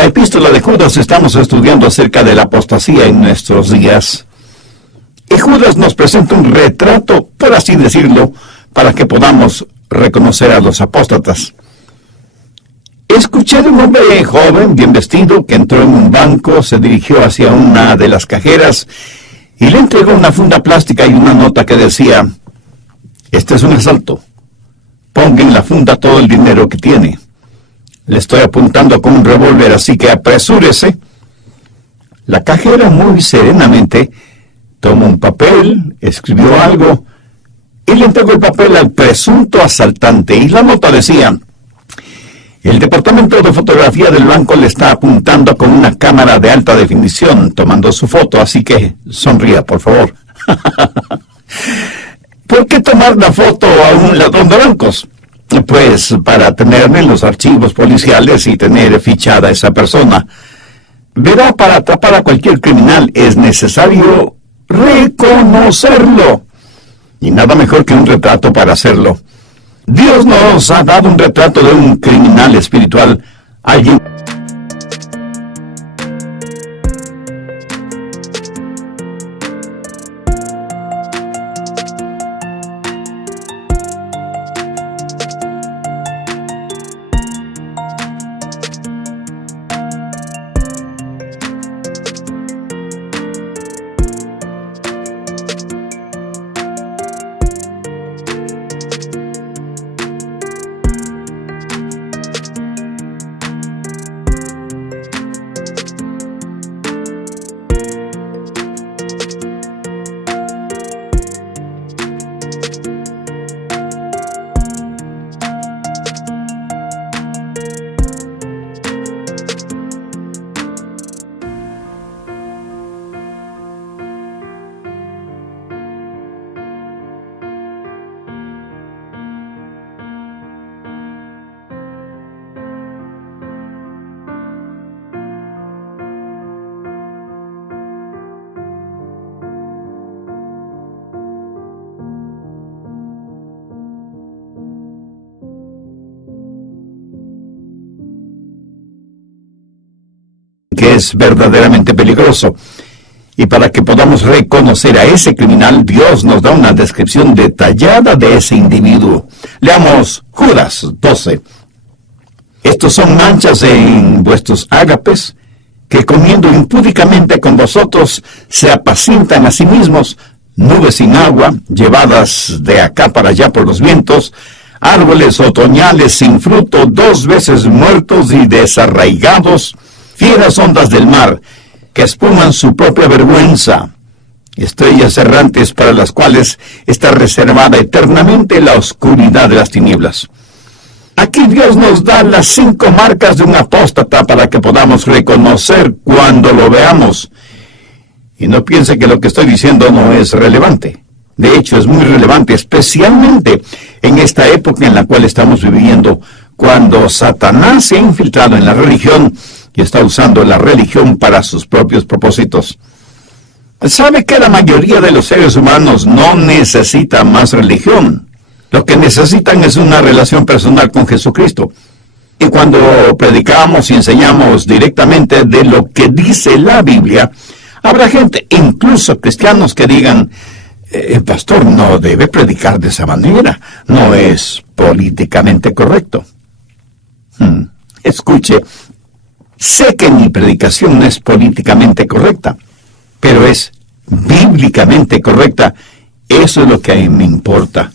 la epístola de Judas estamos estudiando acerca de la apostasía en nuestros días. Y Judas nos presenta un retrato, por así decirlo, para que podamos reconocer a los apóstatas. Escuché de un hombre joven, bien vestido, que entró en un banco, se dirigió hacia una de las cajeras y le entregó una funda plástica y una nota que decía: este es un asalto. Ponga en la funda todo el dinero que tiene. Le estoy apuntando con un revólver, así que apresúrese. La cajera muy serenamente tomó un papel, escribió algo y le entregó el papel al presunto asaltante. Y la nota decía: el departamento de fotografía del banco le está apuntando con una cámara de alta definición, tomando su foto, así que sonría, por favor. ¿Por qué tomar la foto a un ladrón de bancos? Pues para tenerme en los archivos policiales y tener fichada a esa persona. Verá, para atrapar a cualquier criminal es necesario reconocerlo. Y nada mejor que un retrato para hacerlo. Dios nos ha dado un retrato de un criminal espiritual, alguien que es verdaderamente peligroso. Y para que podamos reconocer a ese criminal, Dios nos da una descripción detallada de ese individuo. Leamos Judas 12. Estos son manchas en vuestros ágapes, que comiendo impúdicamente con vosotros se apacientan a sí mismos, nubes sin agua, llevadas de acá para allá por los vientos, árboles otoñales sin fruto, 2 veces muertos y desarraigados, fieras ondas del mar, que espuman su propia vergüenza, estrellas errantes para las cuales está reservada eternamente la oscuridad de las tinieblas. Aquí Dios nos da las 5 marcas de un apóstata para que podamos reconocer cuando lo veamos. Y no piense que lo que estoy diciendo no es relevante. De hecho, es muy relevante, especialmente en esta época en la cual estamos viviendo, cuando Satanás se ha infiltrado en la religión y está usando la religión para sus propios propósitos. ¿Sabe que la mayoría de los seres humanos no necesita más religión? Lo que necesitan es una relación personal con Jesucristo. Y cuando predicamos y enseñamos directamente de lo que dice la Biblia, habrá gente, incluso cristianos, que digan: pastor, no debe predicar de esa manera, no es políticamente correcto. Escuche, sé que mi predicación no es políticamente correcta, pero es bíblicamente correcta. Eso es lo que a mí me importa.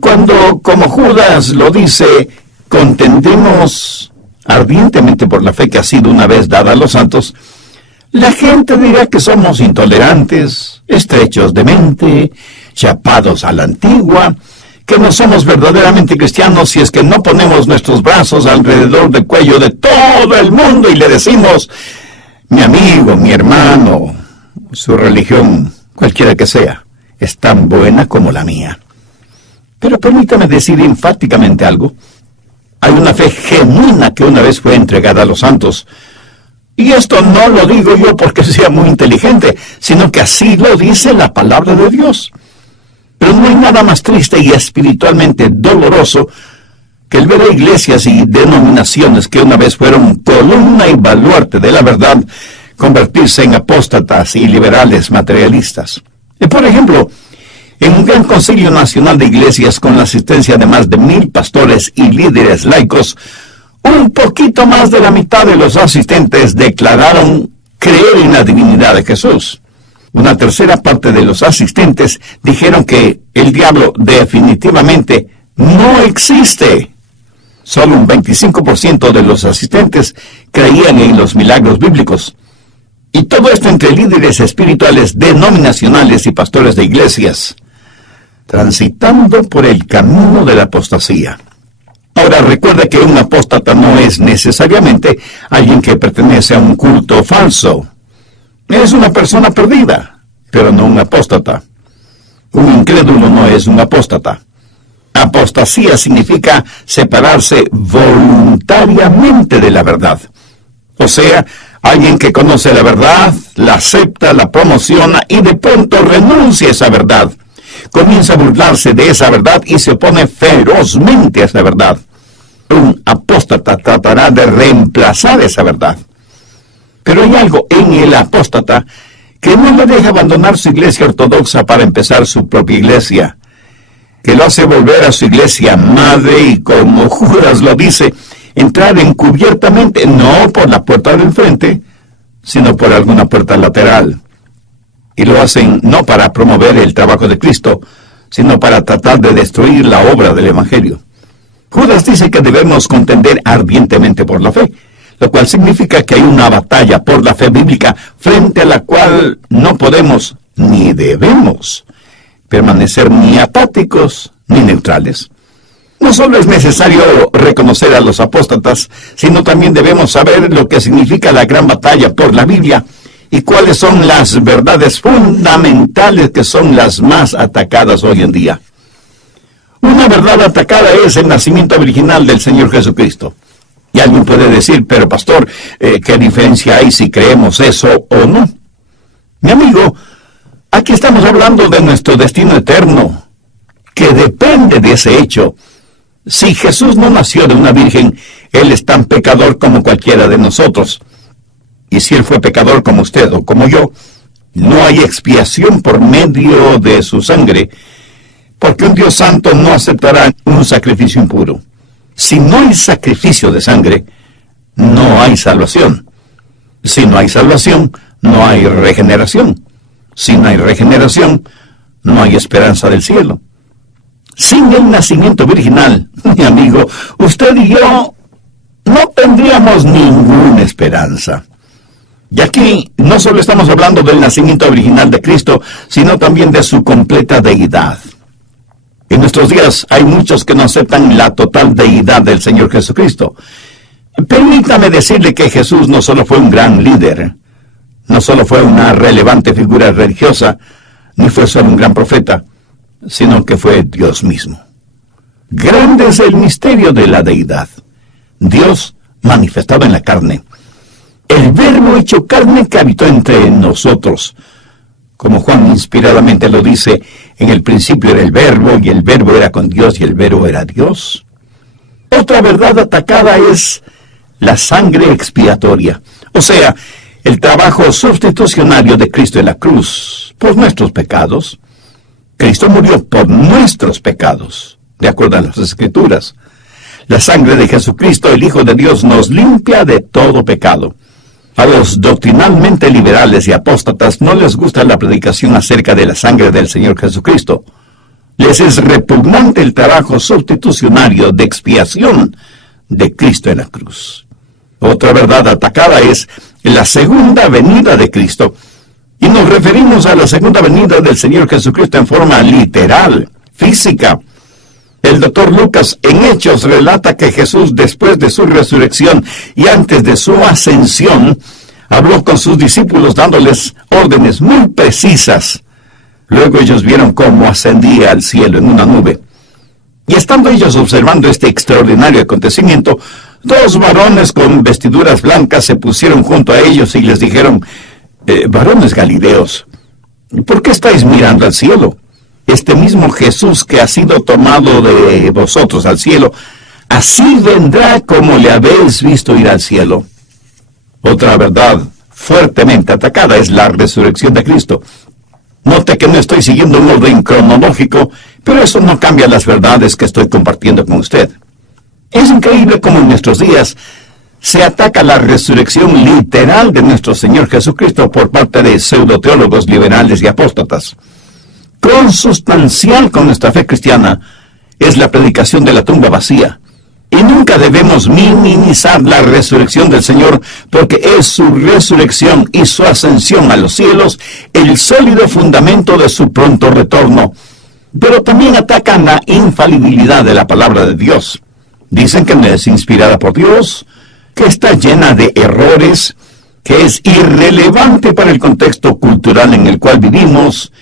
Cuando, como Judas lo dice, contendemos ardientemente por la fe que ha sido una vez dada a los santos, la gente dirá que somos intolerantes, estrechos de mente, chapados a la antigua, que no somos verdaderamente cristianos si es que no ponemos nuestros brazos alrededor del cuello de todo el mundo y le decimos: mi amigo, mi hermano, su religión, cualquiera que sea, es tan buena como la mía. Pero permítame decir enfáticamente algo. Hay una fe genuina que una vez fue entregada a los santos. Y esto no lo digo yo porque sea muy inteligente, sino que así lo dice la palabra de Dios. Pero no hay nada más triste y espiritualmente doloroso que el ver a iglesias y denominaciones que una vez fueron columna y baluarte de la verdad, convertirse en apóstatas y liberales materialistas. Por ejemplo, en un gran concilio nacional de iglesias con la asistencia de más de 1,000 pastores y líderes laicos, un poquito más de la mitad de los asistentes declararon creer en la divinidad de Jesús. Una tercera parte de los asistentes dijeron que el diablo definitivamente no existe. Solo un 25% de los asistentes creían en los milagros bíblicos. Y todo esto entre líderes espirituales denominacionales y pastores de iglesias, transitando por el camino de la apostasía. Ahora, recuerda que un apóstata no es necesariamente alguien que pertenece a un culto falso. Es una persona perdida, pero no un apóstata. Un incrédulo no es un apóstata. Apostasía significa separarse voluntariamente de la verdad. O sea, alguien que conoce la verdad, la acepta, la promociona y de pronto renuncia a esa verdad. Comienza a burlarse de esa verdad y se opone ferozmente a esa verdad. Un apóstata tratará de reemplazar esa verdad. Pero hay algo en el apóstata que no le deja abandonar su iglesia ortodoxa para empezar su propia iglesia, que lo hace volver a su iglesia madre y, como Judas lo dice, entrar encubiertamente, no por la puerta del frente, sino por alguna puerta lateral. Y lo hacen no para promover el trabajo de Cristo, sino para tratar de destruir la obra del Evangelio. Judas dice que debemos contender ardientemente por la fe, lo cual significa que hay una batalla por la fe bíblica frente a la cual no podemos ni debemos permanecer ni apáticos ni neutrales. No solo es necesario reconocer a los apóstatas, sino también debemos saber lo que significa la gran batalla por la Biblia y cuáles son las verdades fundamentales que son las más atacadas hoy en día. Una verdad atacada es el nacimiento virginal del Señor Jesucristo. Y alguien puede decir, pero pastor, ¿qué diferencia hay si creemos eso o no? Mi amigo, aquí estamos hablando de nuestro destino eterno, que depende de ese hecho. Si Jesús no nació de una virgen, Él es tan pecador como cualquiera de nosotros. Y si Él fue pecador como usted o como yo, no hay expiación por medio de su sangre, porque un Dios santo no aceptará un sacrificio impuro. Si no hay sacrificio de sangre, no hay salvación. Si no hay salvación, no hay regeneración. Si no hay regeneración, no hay esperanza del cielo. Sin el nacimiento virginal, mi amigo, usted y yo no tendríamos ninguna esperanza. Y aquí no solo estamos hablando del nacimiento virginal de Cristo, sino también de su completa deidad. En nuestros días hay muchos que no aceptan la total deidad del Señor Jesucristo. Permítame decirle que Jesús no solo fue un gran líder, no solo fue una relevante figura religiosa, ni fue solo un gran profeta, sino que fue Dios mismo. Grande es el misterio de la deidad. Dios manifestado en la carne. El Verbo hecho carne que habitó entre nosotros. Como Juan inspiradamente lo dice, en el principio era el Verbo, y el Verbo era con Dios, y el Verbo era Dios. Otra verdad atacada es la sangre expiatoria. O sea, el trabajo sustitucionario de Cristo en la cruz por nuestros pecados. Cristo murió por nuestros pecados, de acuerdo a las Escrituras. La sangre de Jesucristo, el Hijo de Dios, nos limpia de todo pecado. A los doctrinalmente liberales y apóstatas no les gusta la predicación acerca de la sangre del Señor Jesucristo. Les es repugnante el trabajo sustitucionario de expiación de Cristo en la cruz. Otra verdad atacada es la segunda venida de Cristo. Y nos referimos a la segunda venida del Señor Jesucristo en forma literal, física. El doctor Lucas en Hechos relata que Jesús, después de su resurrección y antes de su ascensión, habló con sus discípulos dándoles órdenes muy precisas. Luego ellos vieron cómo ascendía al cielo en una nube. Y estando ellos observando este extraordinario acontecimiento, dos varones con vestiduras blancas se pusieron junto a ellos y les dijeron, varones galileos, ¿por qué estáis mirando al cielo? Este mismo Jesús que ha sido tomado de vosotros al cielo, así vendrá como le habéis visto ir al cielo. Otra verdad fuertemente atacada es la resurrección de Cristo. Note que no estoy siguiendo un orden cronológico, pero eso no cambia las verdades que estoy compartiendo con usted. Es increíble cómo en nuestros días se ataca la resurrección literal de nuestro Señor Jesucristo por parte de pseudoteólogos liberales y apóstatas. Consustancial con nuestra fe cristiana es la predicación de la tumba vacía. Y nunca debemos minimizar la resurrección del Señor, porque es su resurrección y su ascensión a los cielos el sólido fundamento de su pronto retorno. Pero también atacan la infalibilidad de la palabra de Dios. Dicen que no es inspirada por Dios, que está llena de errores, que es irrelevante para el contexto cultural en el cual vivimos,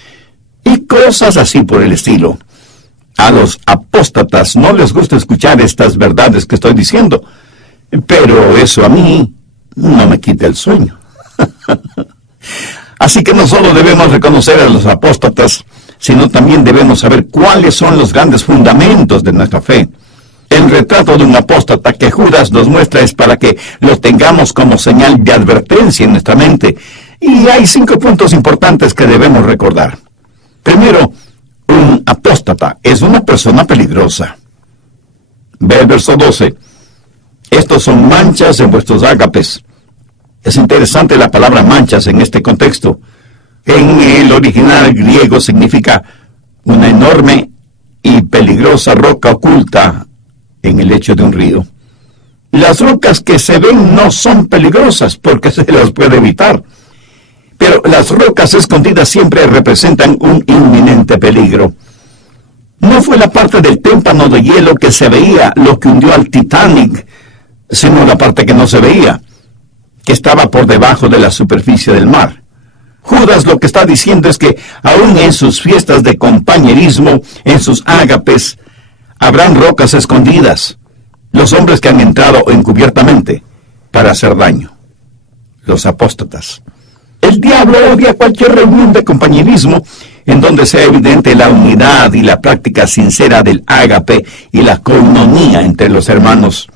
y cosas así por el estilo. A los apóstatas no les gusta escuchar estas verdades que estoy diciendo, pero eso a mí no me quita el sueño. Así que no solo debemos reconocer a los apóstatas, sino también debemos saber cuáles son los grandes fundamentos de nuestra fe. El retrato de un apóstata que Judas nos muestra es para que lo tengamos como señal de advertencia en nuestra mente. Y hay 5 puntos importantes que debemos recordar. Primero, un apóstata es una persona peligrosa. Ve el verso 12. Estos son manchas en vuestros ágapes. Es interesante la palabra manchas en este contexto. En el original griego significa una enorme y peligrosa roca oculta en el lecho de un río. Las rocas que se ven no son peligrosas porque se las puede evitar. Pero las rocas escondidas siempre representan un inminente peligro. No fue la parte del témpano de hielo que se veía lo que hundió al Titanic, sino la parte que no se veía, que estaba por debajo de la superficie del mar. Judas lo que está diciendo es que aún en sus fiestas de compañerismo, en sus ágapes, habrán rocas escondidas, los hombres que han entrado encubiertamente para hacer daño, los apóstatas. El diablo odia cualquier reunión de compañerismo en donde sea evidente la unidad y la práctica sincera del ágape y la coinonía entre los hermanos.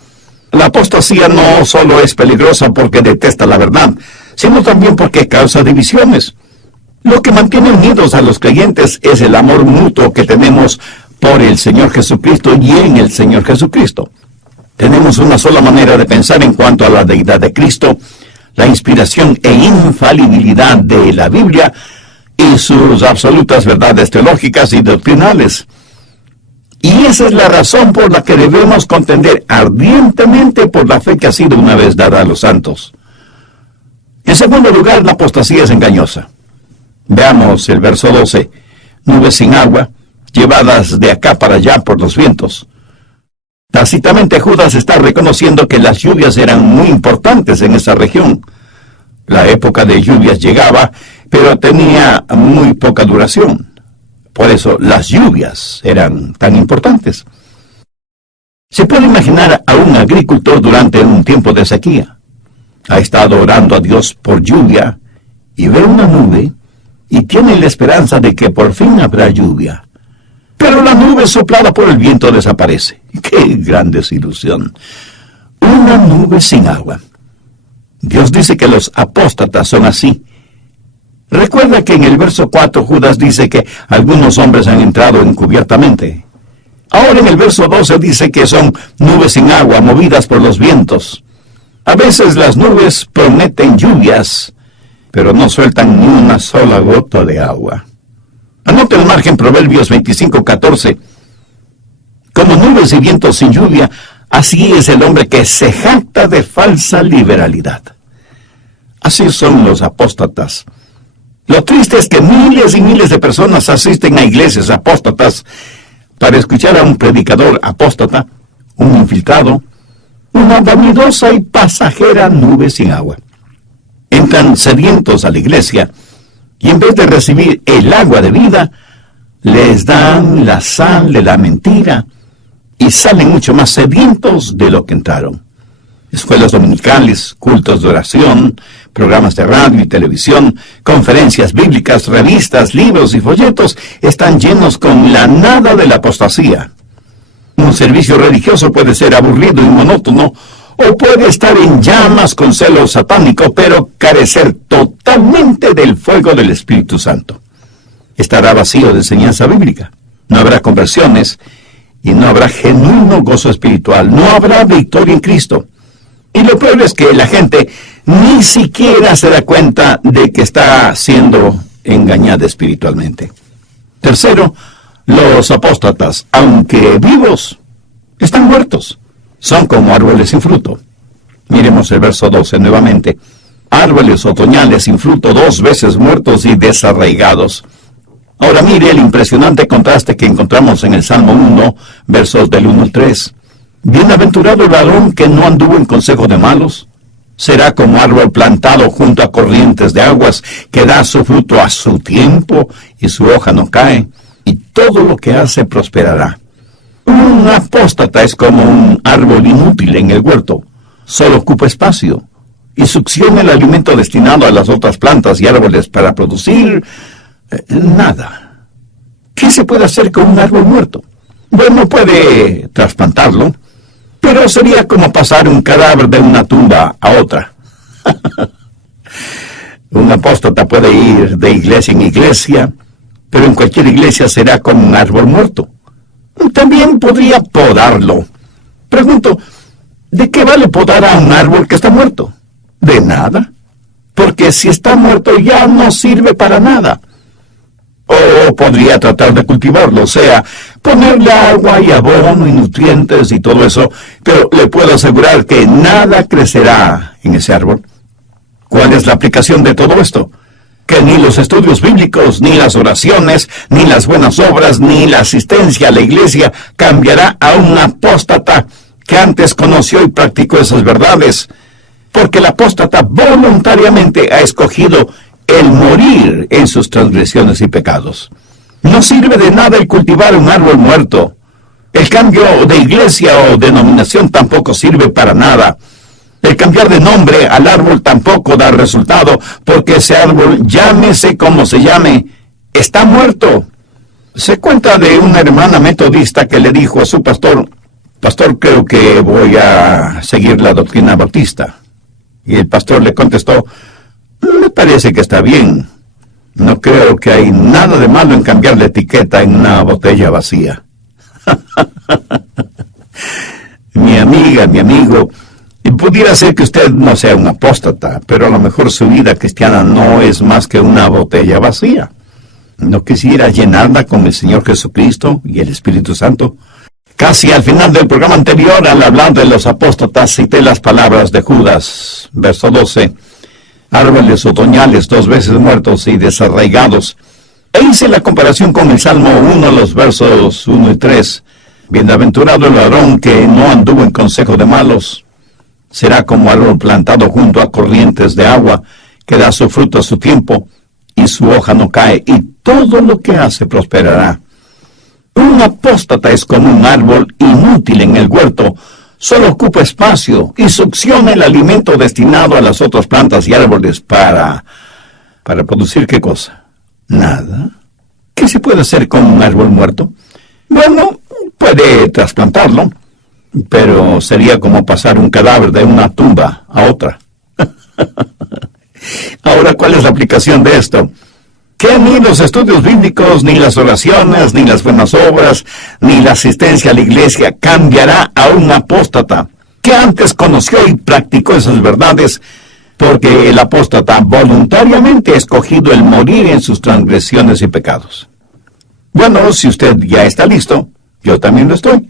La apostasía no solo es peligrosa porque detesta la verdad, sino también porque causa divisiones. Lo que mantiene unidos a los creyentes es el amor mutuo que tenemos por el Señor Jesucristo y en el Señor Jesucristo. Tenemos una sola manera de pensar en cuanto a la deidad de Cristo, la inspiración e infalibilidad de la Biblia y sus absolutas verdades teológicas y doctrinales. Y esa es la razón por la que debemos contender ardientemente por la fe que ha sido una vez dada a los santos. En segundo lugar, la apostasía es engañosa. Veamos el verso 12. Nubes sin agua, llevadas de acá para allá por los vientos. Tácitamente Judas está reconociendo que las lluvias eran muy importantes en esa región. La época de lluvias llegaba, pero tenía muy poca duración. Por eso las lluvias eran tan importantes. Se puede imaginar a un agricultor durante un tiempo de sequía. Ha estado orando a Dios por lluvia y ve una nube y tiene la esperanza de que por fin habrá lluvia. Pero la nube soplada por el viento desaparece. ¡Qué gran desilusión! Una nube sin agua. Dios dice que los apóstatas son así. Recuerda que en el verso 4 Judas dice que algunos hombres han entrado encubiertamente. Ahora en el verso 12 dice que son nubes sin agua movidas por los vientos. A veces las nubes prometen lluvias, pero no sueltan ni una sola gota de agua. Anote el margen Proverbios 25:14. Como nubes y vientos sin lluvia, así es el hombre que se jacta de falsa liberalidad. Así son los apóstatas. Lo triste es que miles y miles de personas asisten a iglesias apóstatas para escuchar a un predicador apóstata, un infiltrado, una vanidosa y pasajera nube sin agua. Entran sedientos a la iglesia y en vez de recibir el agua de vida, les dan la sal de la mentira y salen mucho más sedientos de lo que entraron. Escuelas dominicales, cultos de oración, programas de radio y televisión, conferencias bíblicas, revistas, libros y folletos están llenos con la nada de la apostasía. Un servicio religioso puede ser aburrido y monótono, o puede estar en llamas con celo satánico, pero carecer totalmente del fuego del Espíritu Santo. Estará vacío de enseñanza bíblica. No habrá conversiones y no habrá genuino gozo espiritual. No habrá victoria en Cristo. Y lo peor es que la gente ni siquiera se da cuenta de que está siendo engañada espiritualmente. Tercero, los apóstatas, aunque vivos, están muertos. Son como árboles sin fruto. Miremos el verso 12 nuevamente. Árboles otoñales sin fruto, 2 veces muertos y desarraigados. Ahora mire el impresionante contraste que encontramos en el Salmo 1, versos del 1 al 3. Bienaventurado el varón que no anduvo en consejo de malos. Será como árbol plantado junto a corrientes de aguas, que da su fruto a su tiempo, y su hoja no cae, y todo lo que hace prosperará. Un apóstata es como un árbol inútil en el huerto. Solo ocupa espacio, y succiona el alimento destinado a las otras plantas y árboles para producir nada. ¿Qué se puede hacer con un árbol muerto? Bueno, puede trasplantarlo, pero sería como pasar un cadáver de una tumba a otra. Un apóstata puede ir de iglesia en iglesia, pero en cualquier iglesia será como un árbol muerto. También podría podarlo. Pregunto, ¿de qué vale podar a un árbol que está muerto? De nada, porque si está muerto ya no sirve para nada. O podría tratar de cultivarlo, o sea, ponerle agua y abono y nutrientes y todo eso, pero le puedo asegurar que nada crecerá en ese árbol. ¿Cuál es la aplicación de todo esto? Que ni los estudios bíblicos, ni las oraciones, ni las buenas obras, ni la asistencia a la iglesia cambiará a un apóstata que antes conoció y practicó esas verdades, porque el apóstata voluntariamente ha escogido el morir en sus transgresiones y pecados. No sirve de nada el cultivar un árbol muerto. El cambio de iglesia o denominación tampoco sirve para nada. El cambiar de nombre al árbol tampoco da resultado, porque ese árbol, llámese como se llame, está muerto. Se cuenta de una hermana metodista que le dijo a su pastor, creo que voy a seguir la doctrina bautista. Y el pastor le contestó, me parece que está bien. No creo que hay nada de malo en cambiar la etiqueta en una botella vacía. Mi amiga, mi amigo, pudiera ser que usted no sea un apóstata, pero a lo mejor su vida cristiana no es más que una botella vacía. ¿No quisiera llenarla con el Señor Jesucristo y el Espíritu Santo? Casi al final del programa anterior, al hablar de los apóstatas, cité las palabras de Judas, verso 12. Árboles otoñales 2 veces muertos y desarraigados. E hice la comparación con el Salmo 1, los versos 1 y 3. Bienaventurado el varón que no anduvo en consejo de malos. Será como árbol plantado junto a corrientes de agua, que da su fruto a su tiempo, y su hoja no cae, y todo lo que hace prosperará. Un apóstata es como un árbol inútil en el huerto. Solo ocupa espacio y succiona el alimento destinado a las otras plantas y árboles para producir ¿qué cosa? Nada. ¿Qué se puede hacer con un árbol muerto? Bueno, puede trasplantarlo, pero sería como pasar un cadáver de una tumba a otra. Ahora, ¿cuál es la aplicación de esto? Que ni los estudios bíblicos, ni las oraciones, ni las buenas obras, ni la asistencia a la iglesia cambiará a un apóstata que antes conoció y practicó esas verdades, porque el apóstata voluntariamente ha escogido el morir en sus transgresiones y pecados. Bueno, si usted ya está listo, yo también lo estoy.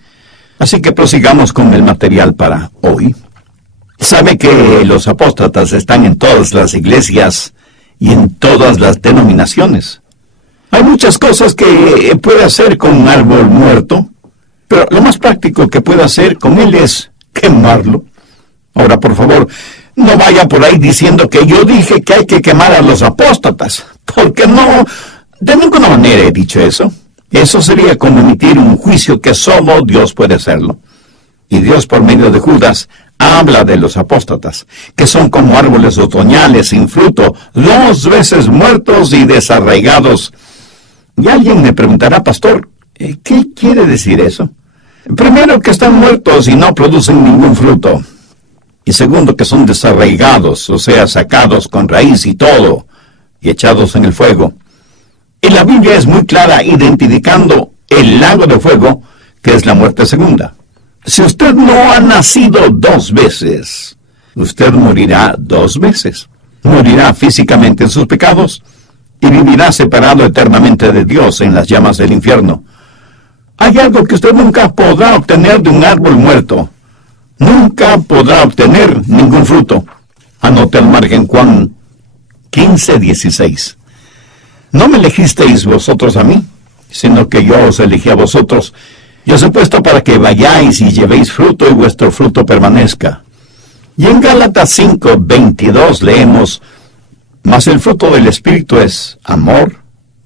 Así que prosigamos con el material para hoy. Sabe que los apóstatas están en todas las iglesias y en todas las denominaciones. Hay muchas cosas que puede hacer con un árbol muerto, pero lo más práctico que puede hacer con él es quemarlo. Ahora, por favor, no vaya por ahí diciendo que yo dije que hay que quemar a los apóstatas, porque no, de ninguna manera he dicho eso. Eso sería como emitir un juicio que solo Dios puede hacerlo. Y Dios, por medio de Judas, habla de los apóstatas, que son como árboles otoñales sin fruto, 2 veces muertos y desarraigados. Y alguien me preguntará, pastor, ¿qué quiere decir eso? Primero, que están muertos y no producen ningún fruto. Y segundo, que son desarraigados, o sea, sacados con raíz y todo, y echados en el fuego. Y la Biblia es muy clara identificando el lago de fuego, que es la muerte segunda. Si usted no ha nacido 2 veces, usted morirá 2 veces. Morirá físicamente en sus pecados y vivirá separado eternamente de Dios en las llamas del infierno. Hay algo que usted nunca podrá obtener de un árbol muerto. Nunca podrá obtener ningún fruto. Anote al margen Juan 15:16. No me elegisteis vosotros a mí, sino que yo os elegí a vosotros. Y os he puesto para que vayáis y llevéis fruto y vuestro fruto permanezca. Y en Gálatas 5:22 leemos: mas el fruto del Espíritu es amor,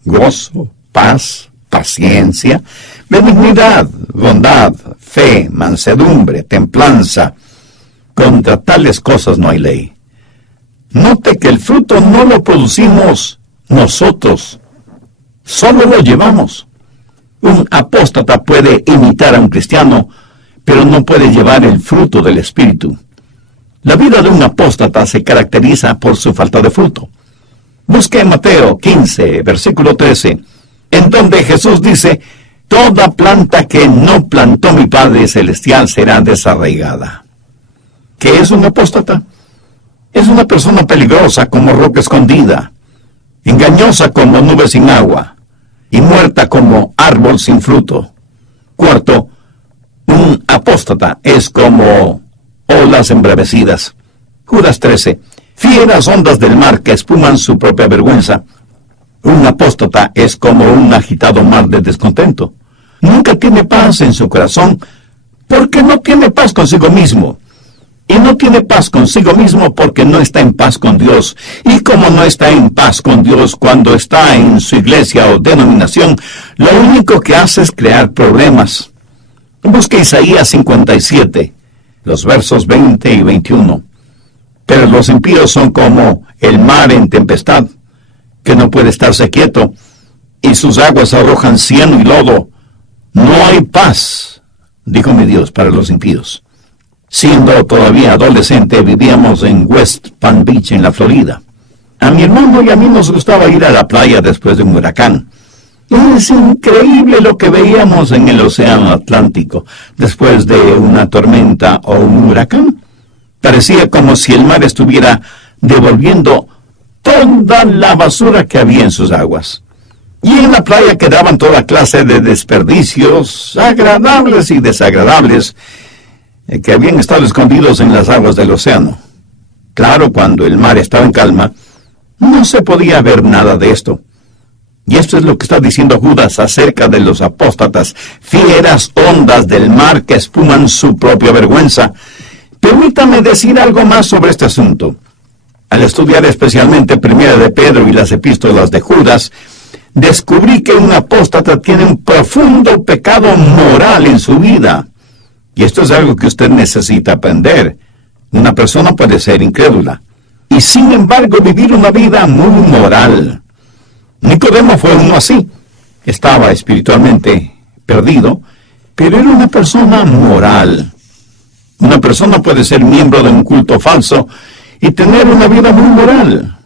gozo, paz, paciencia, benignidad, bondad, fe, mansedumbre, templanza. Contra tales cosas no hay ley. Note que el fruto no lo producimos nosotros, solo lo llevamos. Un apóstata puede imitar a un cristiano, pero no puede llevar el fruto del Espíritu. La vida de un apóstata se caracteriza por su falta de fruto. Busque en Mateo 15, versículo 13, en donde Jesús dice: toda planta que no plantó mi Padre Celestial será desarraigada. ¿Qué es un apóstata? Es una persona peligrosa como roca escondida, engañosa como nube sin agua, y muerta como árbol sin fruto. Cuarto, un apóstata es como olas embravecidas. Judas 13, fieras ondas del mar que espuman su propia vergüenza. Un apóstata es como un agitado mar de descontento. Nunca tiene paz en su corazón porque no tiene paz consigo mismo. Y no tiene paz consigo mismo porque no está en paz con Dios. Y como no está en paz con Dios cuando está en su iglesia o denominación, lo único que hace es crear problemas. Busque Isaías 57, los versos 20 y 21. Pero los impíos son como el mar en tempestad, que no puede estarse quieto, y sus aguas arrojan cieno y lodo. No hay paz, dijo mi Dios, para los impíos. Siendo todavía adolescente, vivíamos en West Palm Beach, en la Florida. A mi hermano y a mí nos gustaba ir a la playa después de un huracán. Es increíble lo que veíamos en el océano Atlántico después de una tormenta o un huracán. Parecía como si el mar estuviera devolviendo toda la basura que había en sus aguas. Y en la playa quedaban toda clase de desperdicios, agradables y desagradables, que habían estado escondidos en las aguas del océano. Claro, cuando el mar estaba en calma, no se podía ver nada de esto. Y esto es lo que está diciendo Judas acerca de los apóstatas: fieras ondas del mar que espuman su propia vergüenza. Permítame decir algo más sobre este asunto. Al estudiar especialmente Primera de Pedro y las epístolas de Judas, descubrí que un apóstata tiene un profundo pecado moral en su vida. Y esto es algo que usted necesita aprender. Una persona puede ser incrédula y sin embargo vivir una vida muy moral. Nicodemo fue uno así. Estaba espiritualmente perdido, pero era una persona moral. Una persona puede ser miembro de un culto falso y tener una vida muy moral.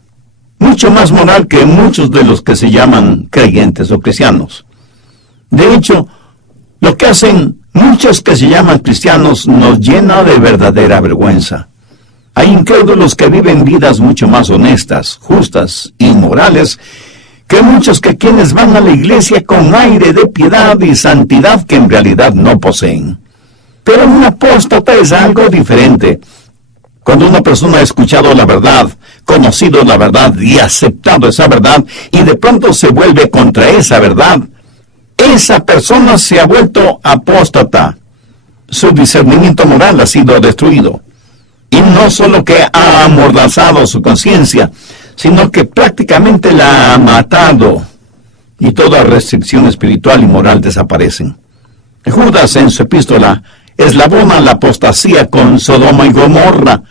Mucho más moral que muchos de los que se llaman creyentes o cristianos. De hecho, lo que hacen muchos que se llaman cristianos nos llena de verdadera vergüenza. Hay incrédulos que viven vidas mucho más honestas, justas y morales que muchos que quienes van a la iglesia con aire de piedad y santidad que en realidad no poseen. Pero un apóstata es algo diferente. Cuando una persona ha escuchado la verdad, conocido la verdad y aceptado esa verdad, y de pronto se vuelve contra esa verdad, esa persona se ha vuelto apóstata. Su discernimiento moral ha sido destruido. Y no solo que ha amordazado su conciencia, sino que prácticamente la ha matado. Y toda restricción espiritual y moral desaparecen. Judas en su epístola eslabona la apostasía con Sodoma y Gomorra.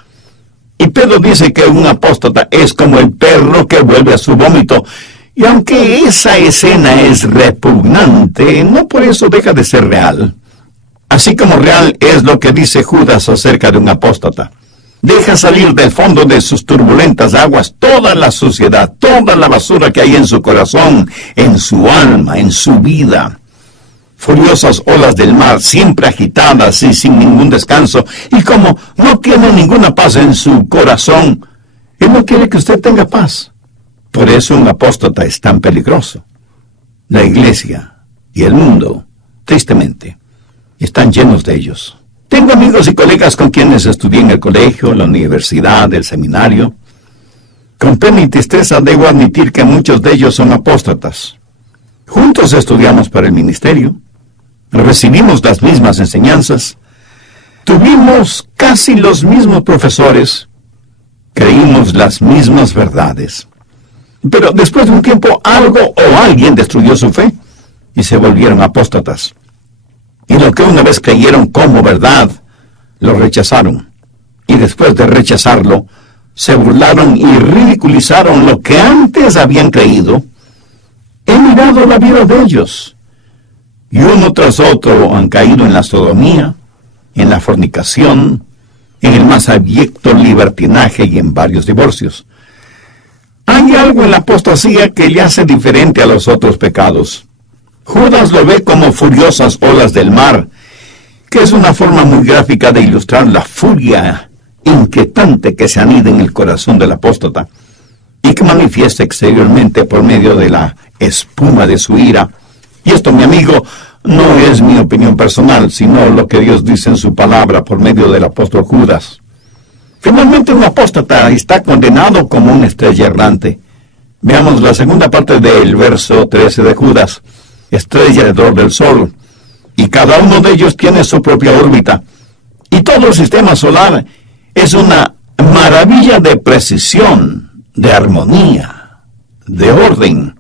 Y Pedro dice que un apóstata es como el perro que vuelve a su vómito. Y aunque esa escena es repugnante, no por eso deja de ser real. Así como real es lo que dice Judas acerca de un apóstata. Deja salir del fondo de sus turbulentas aguas toda la suciedad, toda la basura que hay en su corazón, en su alma, en su vida. Furiosas olas del mar, siempre agitadas y sin ningún descanso, y como no tiene ninguna paz en su corazón, Él no quiere que usted tenga paz. Por eso un apóstata es tan peligroso. La iglesia y el mundo, tristemente, están llenos de ellos. Tengo amigos y colegas con quienes estudié en el colegio, la universidad, el seminario. Con pena y tristeza debo admitir que muchos de ellos son apóstatas. Juntos estudiamos para el ministerio, recibimos las mismas enseñanzas, tuvimos casi los mismos profesores, creímos las mismas verdades. Pero después de un tiempo algo o alguien destruyó su fe y se volvieron apóstatas. Y lo que una vez creyeron como verdad, lo rechazaron. Y después de rechazarlo, se burlaron y ridiculizaron lo que antes habían creído. He mirado la vida de ellos. Y uno tras otro han caído en la sodomía, en la fornicación, en el más abyecto libertinaje y en varios divorcios. Hay algo en la apostasía que le hace diferente a los otros pecados. Judas lo ve como furiosas olas del mar, que es una forma muy gráfica de ilustrar la furia inquietante que se anida en el corazón del apóstata y que manifiesta exteriormente por medio de la espuma de su ira. Y esto, mi amigo, no es mi opinión personal, sino lo que Dios dice en su palabra por medio del apóstol Judas. Finalmente, un apóstata está condenado como una estrella errante. Veamos la segunda parte del verso 13 de Judas. Estrella alrededor del sol, y cada uno de ellos tiene su propia órbita. Y todo el sistema solar es una maravilla de precisión, de armonía, de orden.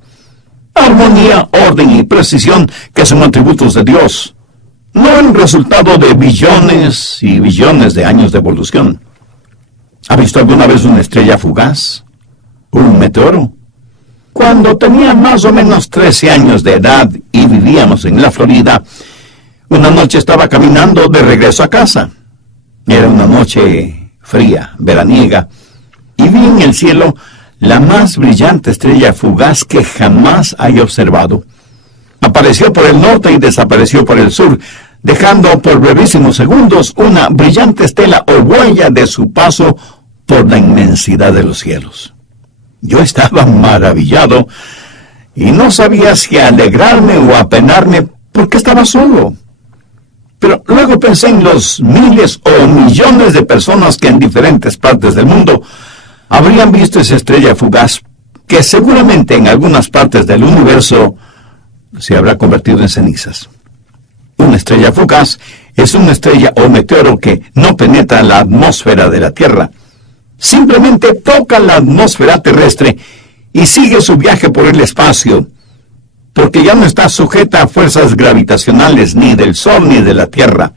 Armonía, orden y precisión que son atributos de Dios, no el resultado de billones y billones de años de evolución. ¿Ha visto alguna vez una estrella fugaz? ¿Un meteoro? Cuando tenía más o menos 13 años de edad y vivíamos en la Florida, una noche estaba caminando de regreso a casa. Era una noche fría, veraniega, y vi en el cielo la más brillante estrella fugaz que jamás haya observado. Apareció por el norte y desapareció por el sur, dejando por brevísimos segundos una brillante estela o huella de su paso por la inmensidad de los cielos. Yo estaba maravillado y no sabía si alegrarme o apenarme porque estaba solo. Pero luego pensé en los miles o millones de personas que en diferentes partes del mundo habrían visto esa estrella fugaz, que seguramente en algunas partes del universo se habrá convertido en cenizas. Una estrella fugaz es una estrella o meteoro que no penetra la atmósfera de la Tierra. Simplemente toca la atmósfera terrestre y sigue su viaje por el espacio, porque ya no está sujeta a fuerzas gravitacionales ni del Sol ni de la Tierra,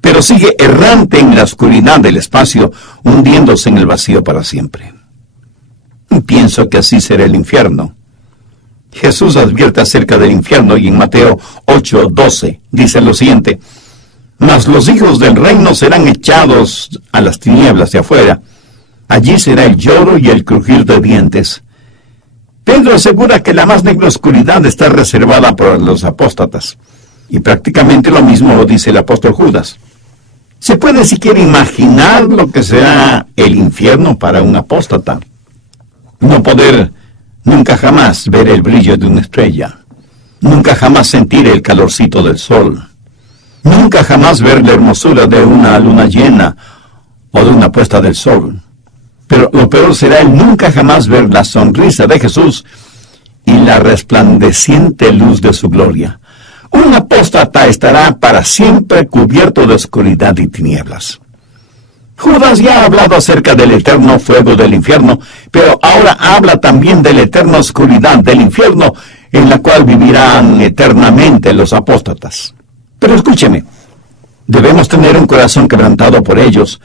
pero sigue errante en la oscuridad del espacio, hundiéndose en el vacío para siempre. Pienso que así será el infierno. Jesús advierte acerca del infierno y en Mateo 8:12 dice lo siguiente: mas los hijos del reino serán echados a las tinieblas de afuera. Allí será el lloro y el crujir de dientes. Pedro asegura que la más negra oscuridad está reservada para los apóstatas. Y prácticamente lo mismo lo dice el apóstol Judas. ¿Se puede siquiera imaginar lo que será el infierno para un apóstata? No poder nunca jamás ver el brillo de una estrella. Nunca jamás sentir el calorcito del sol. Nunca jamás ver la hermosura de una luna llena o de una puesta del sol. Pero lo peor será el nunca jamás ver la sonrisa de Jesús y la resplandeciente luz de su gloria. Un apóstata estará para siempre cubierto de oscuridad y tinieblas. Judas ya ha hablado acerca del eterno fuego del infierno, pero ahora habla también de la eterna oscuridad del infierno, en la cual vivirán eternamente los apóstatas. Pero escúcheme, debemos tener un corazón quebrantado por ellos,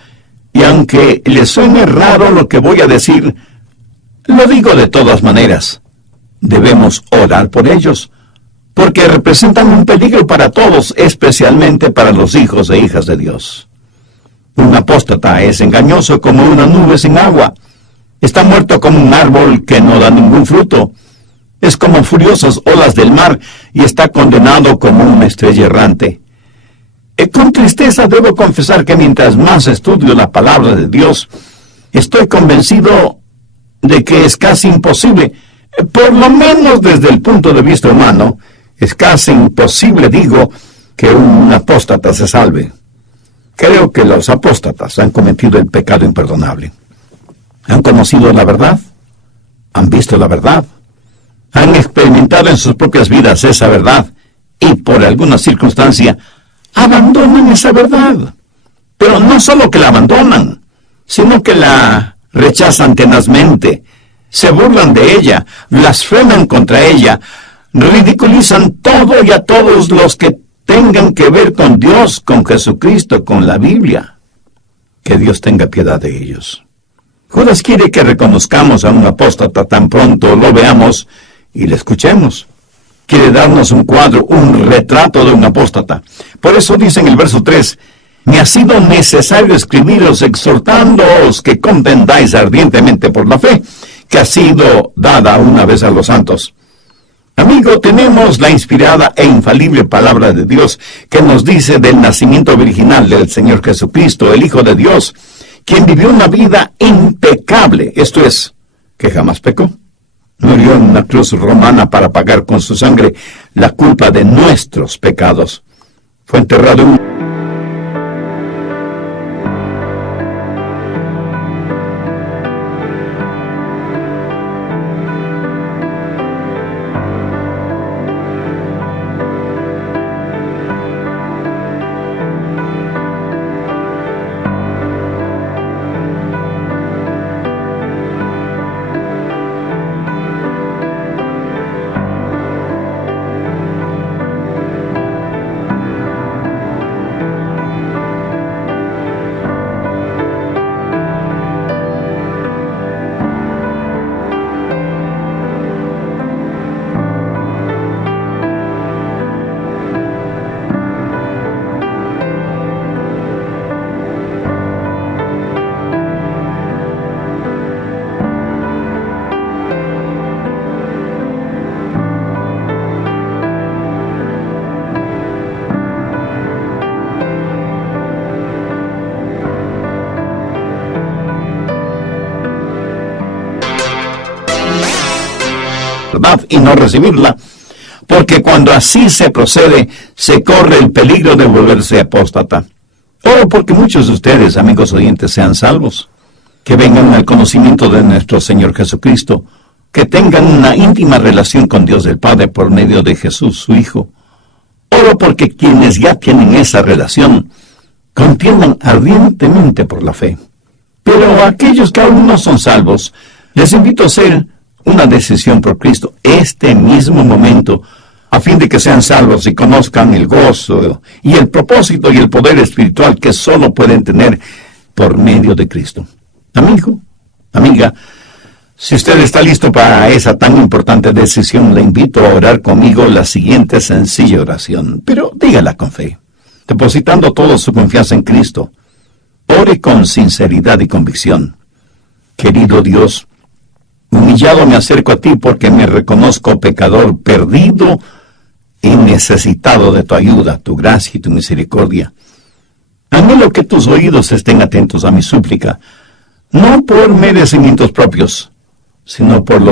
y aunque les suene raro lo que voy a decir, lo digo de todas maneras. Debemos orar por ellos, porque representan un peligro para todos, especialmente para los hijos e hijas de Dios. Un apóstata es engañoso como una nube sin agua. Está muerto como un árbol que no da ningún fruto. Es como furiosas olas del mar y está condenado como una estrella errante. Con tristeza debo confesar que mientras más estudio la palabra de Dios, estoy convencido de que es casi imposible, por lo menos desde el punto de vista humano, es casi imposible, digo, que un apóstata se salve. Creo que los apóstatas han cometido el pecado imperdonable. Han conocido la verdad, han visto la verdad, han experimentado en sus propias vidas esa verdad y por alguna circunstancia abandonan esa verdad. Pero no solo que la abandonan, sino que la rechazan tenazmente, se burlan de ella, blasfeman contra ella, ridiculizan todo y a todos los que tengan que ver con Dios, con Jesucristo, con la Biblia. Que Dios tenga piedad de ellos. Judas quiere que reconozcamos a un apóstata tan pronto lo veamos y le escuchemos. Quiere darnos un cuadro, un retrato de un apóstata. Por eso dice en el verso 3, me ha sido necesario escribiros exhortándoos que contendáis ardientemente por la fe que ha sido dada una vez a los santos. Amigo, tenemos la inspirada e infalible palabra de Dios que nos dice del nacimiento virginal del Señor Jesucristo, el Hijo de Dios, quien vivió una vida impecable, esto es, que jamás pecó. Murió en una cruz romana para pagar con su sangre la culpa de nuestros pecados. Fue enterrado en y no recibirla, porque cuando así se procede, se corre el peligro de volverse apóstata. Oro porque muchos de ustedes, amigos oyentes, sean salvos, que vengan al conocimiento de nuestro Señor Jesucristo, que tengan una íntima relación con Dios el Padre por medio de Jesús, su Hijo. Oro porque quienes ya tienen esa relación, contiendan ardientemente por la fe. Pero a aquellos que aún no son salvos, les invito a hacer una decisión por Cristo este mismo momento, a fin de que sean salvos y conozcan el gozo y el propósito y el poder espiritual que solo pueden tener por medio de Cristo. Amigo, amiga, si usted está listo para esa tan importante decisión, le invito a orar conmigo la siguiente sencilla oración, pero dígala con fe, depositando toda su confianza en Cristo. Ore con sinceridad y convicción. Querido Dios, humillado me acerco a ti porque me reconozco pecador, perdido y necesitado de tu ayuda, tu gracia y tu misericordia. Anhelo que tus oídos estén atentos a mi súplica, no por merecimientos propios, sino por los